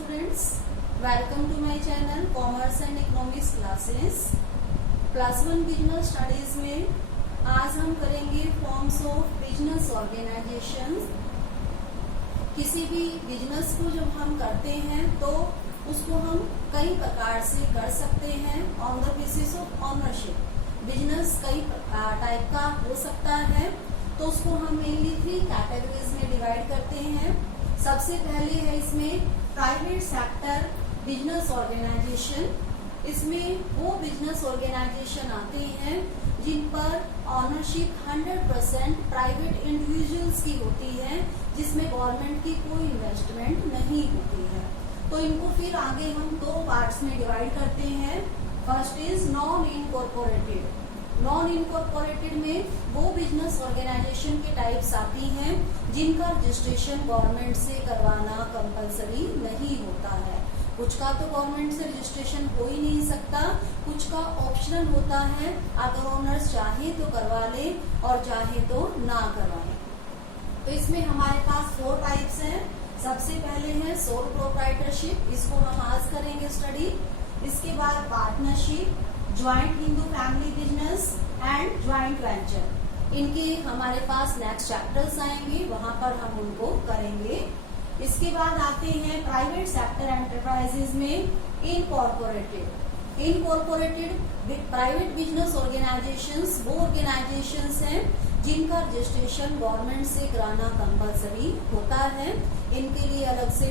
students, welcome to my channel Commerce and Economics classes. Class 1 business studies में आज हम करेंगे फॉर्म्स ऑफ बिजनेस ऑर्गेनाइजेशन। किसी भी बिजनेस को जब हम करते हैं तो उसको हम कई प्रकार से कर सकते हैं on the basis of ownership. Business कई टाइप का हो सकता है, तो उसको हम मेनली 3 कैटेगरीज में डिवाइड करते हैं। सबसे पहले है इसमें प्राइवेट सेक्टर बिजनेस ऑर्गेनाइजेशन। इसमें वो बिजनेस ऑर्गेनाइजेशन आते हैं जिन पर ऑनरशिप 100% प्राइवेट इंडिविजुअल्स की होती है, जिसमें गवर्नमेंट की कोई इन्वेस्टमेंट नहीं होती है। तो इनको फिर आगे हम 2 पार्ट्स में डिवाइड करते हैं। First is non incorporated. Non incorporated में वो बिजनेस ऑर्गेनाइजेशन के टाइप्स आती हैं जिनका रजिस्ट्रेशन गवर्नमेंट से करवाना कंपलसरी नहीं होता है। कुछ का तो गवर्नमेंट से रजिस्ट्रेशन हो ही नहीं सकता, कुछ का ऑप्शनल होता है, अगर ओनर्स चाहे तो करवा ले और चाहे तो ना करवाए। तो इसमें हमारे पास 4 टाइप्स हैं। सबसे पहले है सोल प्रोप्राइटरशिप, इसको हम आज करेंगे स्टडी। इसके बाद partnership, joint Hindu family business and joint venture. इनके हमारे पास नेक्स्ट चैप्टर्स आएंगे, वहां पर हम उनको करेंगे। इसके बाद आते हैं प्राइवेट सेक्टर एंटरप्राइजेज में incorporated. Incorporated private business organisations वो ऑर्गेनाइजेशंस हैं जिनका रजिस्ट्रेशन गवर्नमेंट से कराना कंपलसरी होता है। इनके लिए अलग से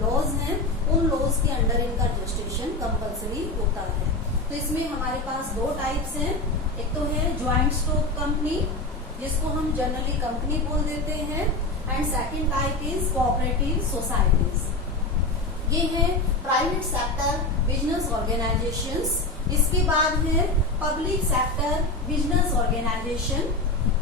लॉज हैं, उन लॉज के अंडर इनका रजिस्ट्रेशन कंपलसरी होता है। तो इसमें हमारे पास 2 टाइप्स हैं। एक तो है ज्वाइंट स्टॉक कंपनी, जिसको हम जनरली कंपनी बोल देते हैं, and second type is cooperative societies. ये है प्राइवेट सेक्टर बिजनेस ऑर्गेनाइजेशंस। इसके बाद है public sector business organisation.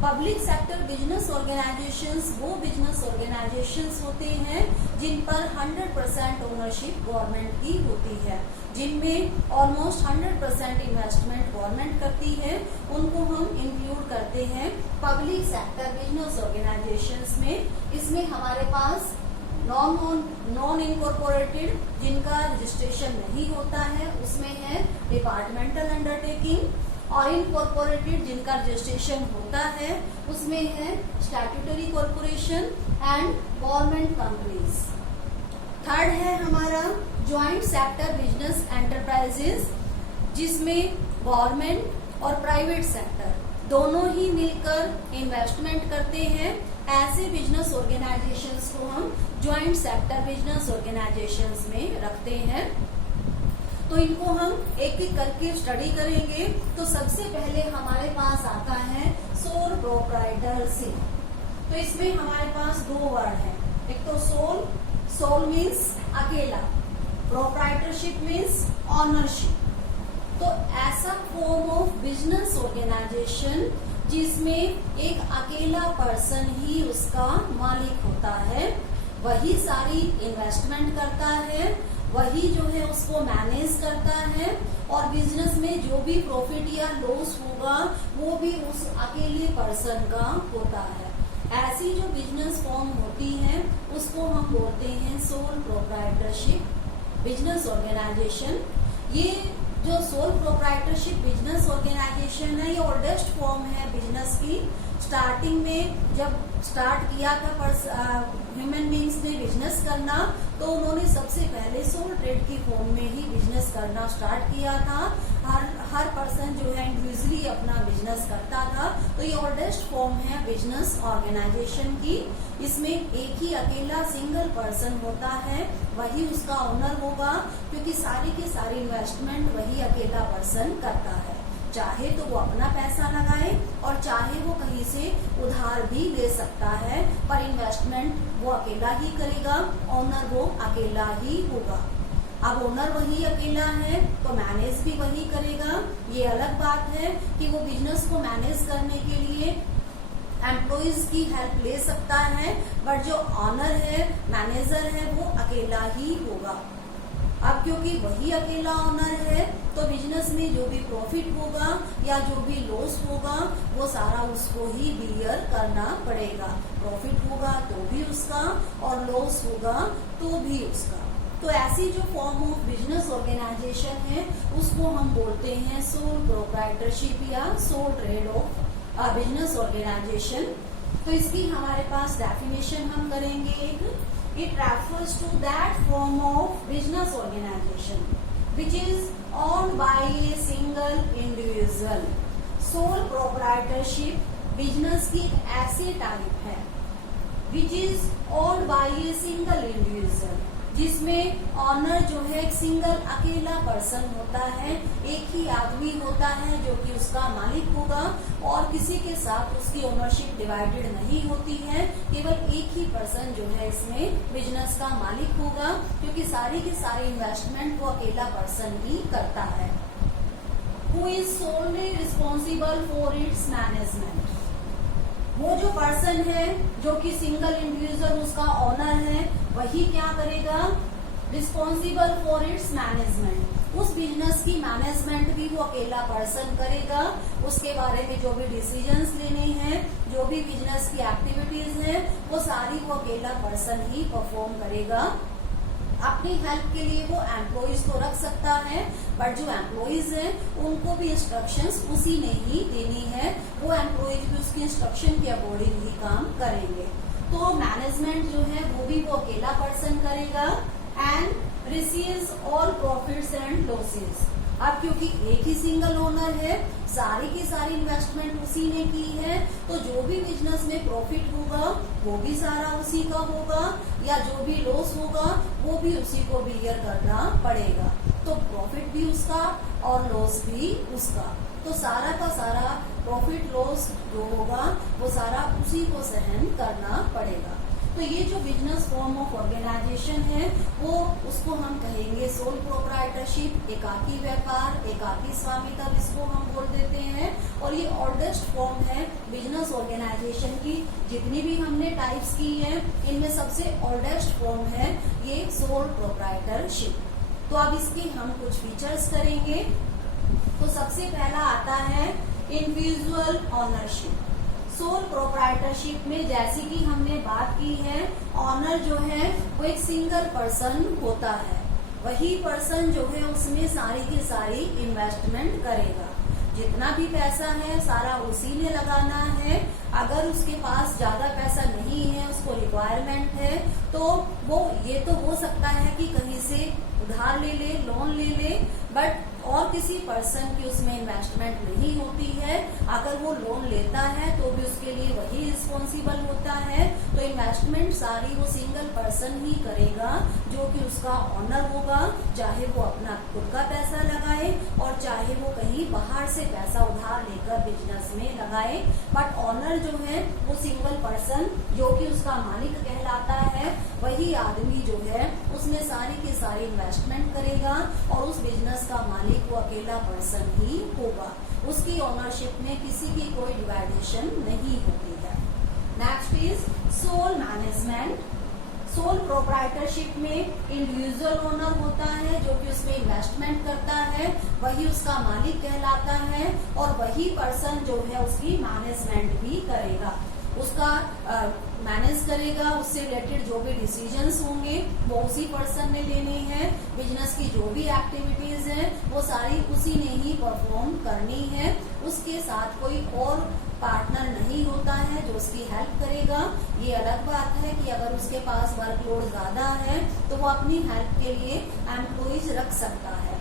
Public sector business organisations वो बिजनेस ऑर्गेनाइजेशंस होते हैं जिन पर 100% ओनरशिप गवर्नमेंट की होती है, जिनमें ऑलमोस्ट 100% इन्वेस्टमेंट गवर्नमेंट करती है। उनको हम इंक्लूड करते हैं पब्लिक सेक्टर बिजनेस ऑर्गेनाइजेशंस में। इसमें हमारे पास नॉन इनकॉर्पोरेटेड जिनका रजिस्ट्रेशन नहीं होता है, उसमें है डिपार्टमेंटल अंडरटेकिंग, और इनकॉर्पोरेटेड जिनका रजिस्ट्रेशन होता है उसमें है statutory corporation and government companies. Third है हमारा ज्वाइंट सेक्टर बिजनेस एंटरप्राइजेज, जिसमें गवर्नमेंट और प्राइवेट सेक्टर दोनों ही मिलकर इन्वेस्टमेंट करते हैं। ऐसे बिजनेस ऑर्गेनाइजेशंस को हम ज्वाइंट सेक्टर बिजनेस ऑर्गेनाइजेशंस में रखते हैं। तो इनको हम एक एक करके स्टडी करेंगे। तो सबसे पहले हमारे पास आता है सोल प्रोप्राइटरशिप। तो इसमें हमारे पास 2 वर्ड है। एक तो सोल मीन्स अकेला, प्रोप्राइटरशिप मीन्स ऑनरशिप। तो ऐसा फॉर्म ऑफ बिजनेस ऑर्गेनाइजेशन जिसमें एक अकेला पर्सन ही उसका मालिक होता है, वही सारी इन्वेस्टमेंट करता है, वही जो है उसको मैनेज करता है, और बिजनेस में जो भी प्रॉफिट या लॉस होगा वो भी उस अकेले पर्सन का होता है। ऐसी जो बिजनेस फॉर्म होती है उसको हम बोलते हैं सोल प्रोप्राइटरशिप बिजनेस ऑर्गेनाइजेशन। ये जो सोल प्रोप्राइटरशिप बिजनेस ऑर्गेनाइजेशन है, ये ओल्डेस्ट फॉर्म है बिजनेस की। स्टार्टिंग में जब स्टार्ट किया था ह्यूमन बींग्स ने बिजनेस करना, तो उन्होंने सबसे पहले सोल ट्रेड की फॉर्म में ही बिजनेस करना स्टार्ट किया था। हर पर्सन जो है इंडिविजुअली अपना बिजनेस करता था। तो ये ओल्डेस्ट फॉर्म है बिजनेस ऑर्गेनाइजेशन की। इसमें एक ही अकेला सिंगल पर्सन होता है, वही उसका ओनर होगा, क्योंकि सारी की सारी इन्वेस्टमेंट वही अकेला पर्सन करता है। चाहे तो वो अपना पैसा लगाए और चाहे वो कहीं से उधार भी ले सकता है, पर इन्वेस्टमेंट वो अकेला ही करेगा, ओनर वो अकेला ही होगा। अब ओनर वही अकेला है तो मैनेज भी वही करेगा। ये अलग बात है कि वो बिजनेस को मैनेज करने के लिए एम्प्लॉइज की हेल्प ले सकता है, बट जो ओनर है, मैनेजर है, वो अकेला ही होगा। अब क्योंकि वही अकेला ओनर है तो बिजनेस में जो भी प्रॉफिट होगा या जो भी लॉस होगा वो सारा उसको ही बियर करना पड़ेगा। प्रॉफिट होगा तो भी उसका और लॉस होगा तो भी उसका। तो ऐसी जो फॉर्म ऑफ बिजनेस ऑर्गेनाइजेशन है उसको हम बोलते हैं सोल प्रोप्राइटरशिप या sole trade of business organisation. तो इसकी हमारे पास डेफिनेशन हम करेंगे एक, it refers to that form of business organisation which is owned by a single individual। Sole proprietorship business की एक ऐसी टाइप है which is owned by a single individual, जिसमें ऑनर जो है एक सिंगल अकेला पर्सन होता है, एक ही आदमी होता है जो कि उसका मालिक होगा और किसी के साथ उसकी ओनरशिप डिवाइडेड नहीं होती है, केवल एक ही पर्सन जो है इसमें बिजनेस का मालिक होगा, क्योंकि सारी की सारी इन्वेस्टमेंट वो अकेला पर्सन ही करता है। Who is solely responsible for its management. वो जो पर्सन है जो कि सिंगल इंडिविजुअल उसका ऑनर है, वही क्या करेगा, रिस्पॉन्सिबल फॉर इट्स मैनेजमेंट। उस बिजनेस की मैनेजमेंट भी वो अकेला पर्सन करेगा, उसके बारे में जो भी डिसीजंस लेने हैं, जो भी बिजनेस की एक्टिविटीज हैं, वो सारी वो अकेला पर्सन ही परफॉर्म करेगा। अपनी हेल्प के लिए वो एम्प्लॉइज तो रख सकता है, बट जो एम्प्लॉइज हैं उनको भी इंस्ट्रक्शंस उसी ने ही देनी है, वो एम्प्लॉइज भी उसकी इंस्ट्रक्शन के अकॉर्डिंग ही काम करेंगे। तो मैनेजमेंट जो है वो भी वो अकेला पर्सन करेगा and receives all profits and losses. अब क्योंकि एक ही सिंगल ओनर है, सारी की सारी इन्वेस्टमेंट उसी ने की है, तो जो भी बिजनेस में प्रॉफिट होगा वो भी सारा उसी का होगा, या जो भी लॉस होगा वो भी उसी को बियर करना पड़ेगा। तो प्रॉफिट भी उसका और लॉस भी उसका, तो सारा का सारा प्रॉफिट लॉस जो होगा वो सारा उसी को सहन करना पड़ेगा। तो ये जो बिजनेस फॉर्म ऑफ ऑर्गेनाइजेशन है वो उसको हम कहेंगे सोल प्रोप्राइटरशिप, एकाकी व्यापार, एकाकी स्वामित्व इसको हम बोल देते हैं। और ये ओल्डेस्ट फॉर्म है बिजनेस ऑर्गेनाइजेशन की। जितनी भी हमने टाइप्स की है इनमें सबसे ओल्डेस्ट फॉर्म है ये सोल प्रोप्राइटरशिप। तो अब इसके हम कुछ फीचर्स करेंगे। तो सबसे पहला आता है इंडिविजुअल ऑनरशिप। सोल प्रोप्राइटरशिप में जैसी कि हमने बात की है, ऑनर जो है वो एक सिंगल पर्सन होता है, वही पर्सन जो है उसमें सारी की सारी इन्वेस्टमेंट करेगा। जितना भी पैसा है सारा उसी ने लगाना है। अगर उसके पास ज्यादा पैसा नहीं है, उसको रिक्वायरमेंट है, तो वो ये तो हो सकता है कि कहीं से उधार ले ले, लोन ले ले, बट और किसी पर्सन की उसमें इन्वेस्टमेंट नहीं होती है। अगर वो लोन लेता है तो भी उसके लिए वही रिस्पॉन्सिबल होता है। तो इन्वेस्टमेंट सारी वो सिंगल पर्सन ही करेगा जो कि उसका ऑनर होगा, चाहे वो अपना खुद का पैसा लगाए और चाहे वो कहीं बाहर से पैसा उधार लेकर बिजनेस में लगाए। बट ऑनर जो है वो सिंगल पर्सन जो कि उसका मालिक कहलाता है, वही आदमी जो है उसमें सारी की सारी इन्वेस्टमेंट करेगा और उस बिजनेस का मालिक वो अकेला पर्सन ही होगा। उसकी ओनरशिप में किसी की कोई डिवाइडेशन नहीं होती है। Next is sole management. Sole proprietorship में इंडिविजुअल ओनर होता है जो कि उसमें इन्वेस्टमेंट करता है, वही उसका मालिक कहलाता है और वही पर्सन जो है उसकी मैनेजमेंट भी करेगा, उसका मैनेज करेगा। उससे रिलेटेड जो भी डिसीजंस होंगे वो उसी पर्सन ने लेने हैं। बिजनेस की जो भी एक्टिविटीज हैं वो सारी उसी ने ही परफॉर्म करनी है। उसके साथ कोई और पार्टनर नहीं होता है जो उसकी हेल्प करेगा। ये अलग बात है कि अगर उसके पास वर्कलोड ज्यादा है तो वो अपनी हेल्प के लिए एम्प्लॉइज रख सकता है,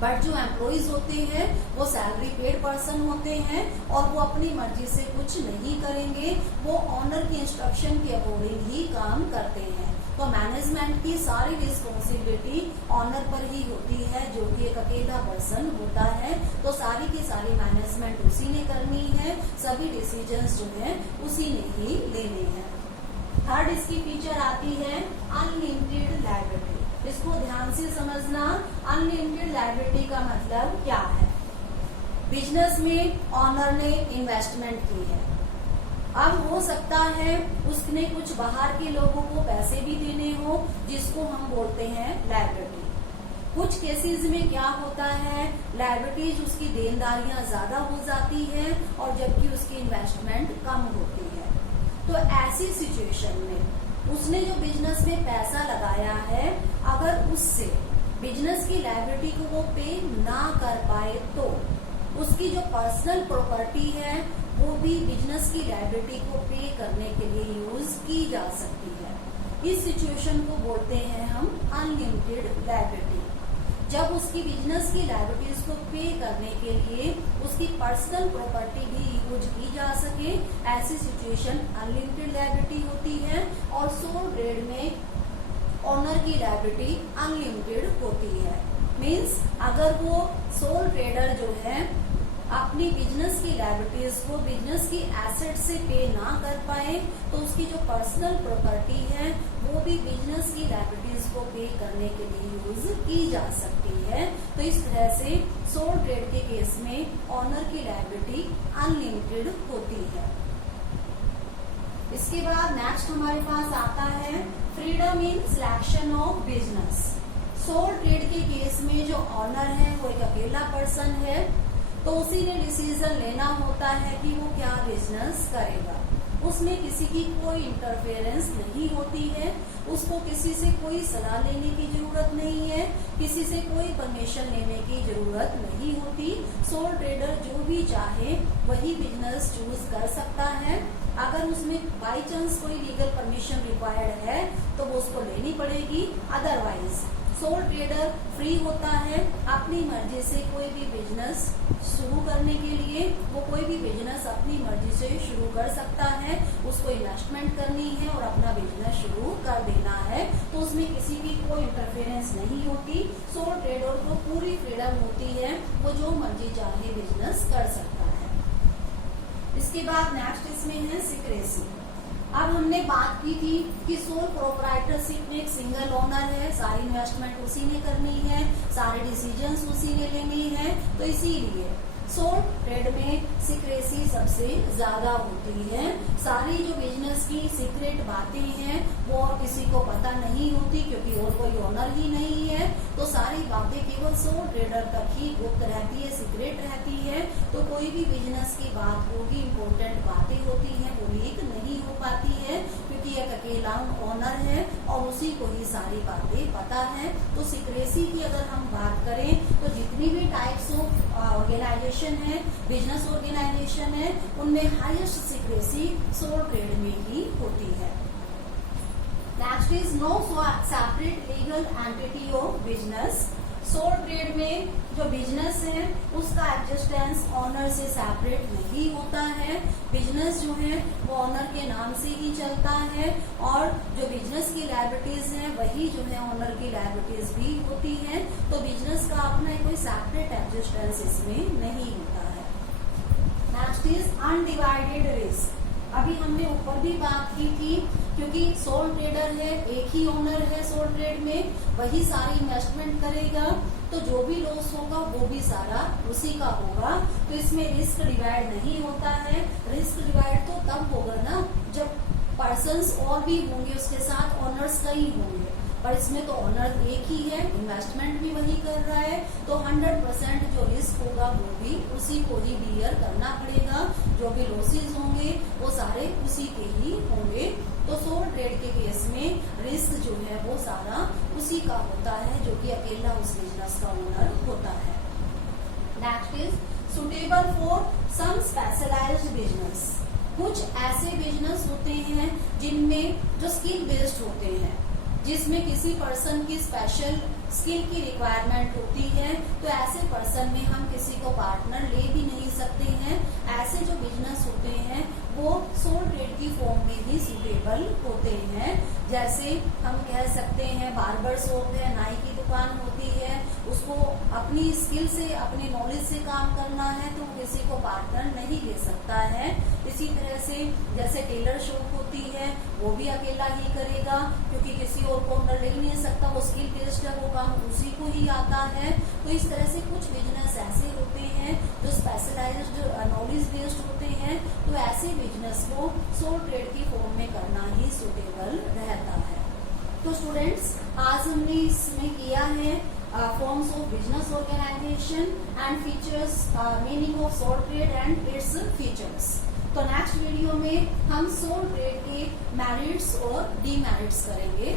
बट जो एम्प्लॉइज होते हैं वो सैलरी पेड पर्सन होते हैं और वो अपनी मर्जी से कुछ नहीं करेंगे, वो ऑनर की इंस्ट्रक्शन के अकॉर्डिंग ही काम करते हैं। तो मैनेजमेंट की सारी रिस्पॉन्सिबिलिटी ऑनर पर ही होती है जो कि एक अकेला पर्सन होता है। तो सारी की सारी मैनेजमेंट उसी ने करनी है, सभी डिसीजंस जो है उसी ने ही लेने हैं। थर्ड इसकी फीचर आती है अनलिमिटेड लायबिलिटी। इसको ध्यान से समझना, अनलिमिटेड लायबिलिटी का मतलब क्या है। बिजनेस में ऑनर ने इन्वेस्टमेंट की है, अब हो सकता है उसने कुछ बाहर के लोगों को पैसे भी देने हो जिसको हम बोलते हैं लायबिलिटी। कुछ केसेस में क्या होता है, लायबिलिटीज उसकी देनदारियां ज्यादा हो जाती है और जबकि उसकी इन्वेस्टमेंट कम होती है। तो ऐसी सिचुएशन में उसने जो बिजनेस में पैसा लगाया है, अगर उससे बिजनेस की लायबिलिटी को वो पे ना कर पाए तो उसकी जो पर्सनल प्रॉपर्टी है वो भी बिजनेस की लायबिलिटी को पे करने के लिए यूज की जा सकती है। इस सिचुएशन को बोलते हैं हम अनलिमिटेड लायबिलिटी। जब उसकी बिजनेस की लायबिलिटीज को पे करने के लिए उसकी पर्सनल प्रॉपर्टी भी यूज की जा सके, ऐसी सिचुएशन अनलिमिटेड लायबिलिटी होती है। और सोल ट्रेड में ओनर की लायबिलिटी अनलिमिटेड होती है। मींस अगर वो सोल ट्रेडर जो है अपनी बिजनेस की लायबिलिटीज को बिजनेस की एसेट से पे ना कर पाए तो उसकी जो पर्सनल प्रॉपर्टी है वो भी बिजनेस की लायबिलिटीज को पे करने के लिए यूज की जा सकती है। तो इस तरह से सोल ट्रेड के केस में ऑनर की लायबिलिटी अनलिमिटेड होती है। इसके बाद नेक्स्ट हमारे पास आता है freedom in selection of business. Sole trade के केस में जो ऑनर है वो एक अकेला पर्सन है, तो उसी ने डिसीजन लेना होता है कि वो क्या बिजनेस करेगा। उसमें किसी की कोई इंटरफेरेंस नहीं होती है, उसको किसी से कोई सलाह लेने की जरूरत नहीं है, किसी से कोई परमिशन लेने की जरूरत नहीं होती। सोल ट्रेडर जो भी चाहे वही बिजनेस चूज कर सकता है। अगर उसमें बाई चांस कोई लीगल परमिशन रिक्वायर्ड है तो वो उसको लेनी पड़ेगी, अदरवाइज सोल ट्रेडर फ्री होता है अपनी मर्जी से कोई भी बिजनेस शुरू करने के लिए। वो कोई भी बिजनेस अपनी मर्जी से शुरू कर सकता है, उसको इन्वेस्टमेंट करनी है और अपना बिजनेस शुरू कर देना है, तो उसमें किसी की कोई इंटरफेरेंस नहीं होती। सोल ट्रेडर को पूरी फ्रीडम होती है, वो जो मर्जी चाहे बिजनेस कर सकता है। इसके बाद नेक्स्ट इसमें है सीक्रेसी। अब हमने बात की थी कि सोल प्रोप्राइटरशिप में एक सिंगल ओनर है, सारी इन्वेस्टमेंट उसी ने करनी है, सारे डिसीजंस उसी ने लेनी है, तो इसीलिए सोल ट्रेड में सीक्रेसी सबसे ज्यादा होती है। सारी जो बिजनेस की सीक्रेट बातें हैं वो और किसी को पता नहीं होती, क्योंकि और कोई ओनर ही नहीं है, तो सारी बातें केवल सोल ट्रेडर तक ही गुप्त रहती है, सीक्रेट रहती है। तो कोई भी बिजनेस की बात होगी, इम्पोर्टेंट बातें होती हैं, वो लीक नहीं हो पाती है, क्योंकि एक अकेला ओनर है और उसी को ही सारी बातें पता है। तो सीक्रेसी की अगर हम बात करें तो जितनी भी टाइप्स ऑफ ऑर्गेनाइजेशन है, बिजनेस ऑर्गेनाइजेशन है, उनमें हाईएस्ट सीक्रेसी सोल ट्रेड में ही होती है। Next is no separate legal entity of business. Sole trade में जो बिजनेस है उसका एग्जिस्टेंस ऑनर से सेपरेट नहीं होता है। बिजनेस जो है वो ऑनर के नाम से ही चलता है और जो बिजनेस की लायबिलिटीज है वही जो है ऑनर की लायबिलिटीज भी होती है। तो बिजनेस का अपना कोई सेपरेट एग्जिस्टेंस इसमें नहीं होता है। Next is undivided risk. अभी हमने ऊपर भी बात की थी, क्योंकि सोल ट्रेडर है, एक ही ओनर है सोल ट्रेड में, वही सारी इन्वेस्टमेंट करेगा, तो जो भी लॉस होगा वो भी सारा उसी का होगा। तो इसमें रिस्क डिवाइड नहीं होता है। रिस्क डिवाइड तो तब होगा ना जब पर्सन्स और भी होंगे, उसके साथ ओनर्स कई होंगे, पर इसमें तो ओनर एक ही है, इन्वेस्टमेंट भी वही कर रहा है, तो 100% जो रिस्क होगा वो भी उसी को ही बियर करना पड़ेगा। जो भी लॉसेज होंगे वो सारे उसी के ही होंगे। तो सोल ट्रेड के केस में रिस्क जो है वो सारा उसी का होता है, जो कि अकेला उस बिजनेस का ओनर होता है। Next is suitable for some specialised business. कुछ ऐसे बिजनेस होते हैं जिनमें जो स्किल बेस्ड होते हैं, जिसमें किसी पर्सन की स्पेशल स्किल की रिक्वायरमेंट होती है, तो ऐसे पर्सन में हम किसी को पार्टनर ले भी नहीं सकते हैं। ऐसे जो बिजनेस होते हैं वो सोल ट्रेड की फॉर्म में ही सुटेबल होते हैं। जैसे हम कह सकते हैं बार्बर शॉप है, नाई की दुकान होती है, उसको अपनी स्किल से, अपनी नॉलेज से काम करना है, तो किसी को पार्टनर नहीं ले सकता है। इसी तरह से जैसे टेलर शॉप होती है, वो भी अकेला ही करेगा, क्योंकि किसी और को ले ही नहीं सकता, वो स्किल बेस्ड है, वो काम उसी को ही आता है। तो इस तरह से कुछ बिजनेस ऐसे होते हैं जो स्पेशलाइज्ड नॉलेज बेस्ड होते हैं, तो ऐसे बिजनेस को सोल ट्रेड की फॉर्म में करना ही सुटेबल रहता है। तो स्टूडेंट्स, आज हमने इसमें किया है forms of business organisation and features, meaning of sole trade and its features. तो नेक्स्ट वीडियो में हम सोल ट्रेड के मेरिट्स और डीमेरिट्स करेंगे।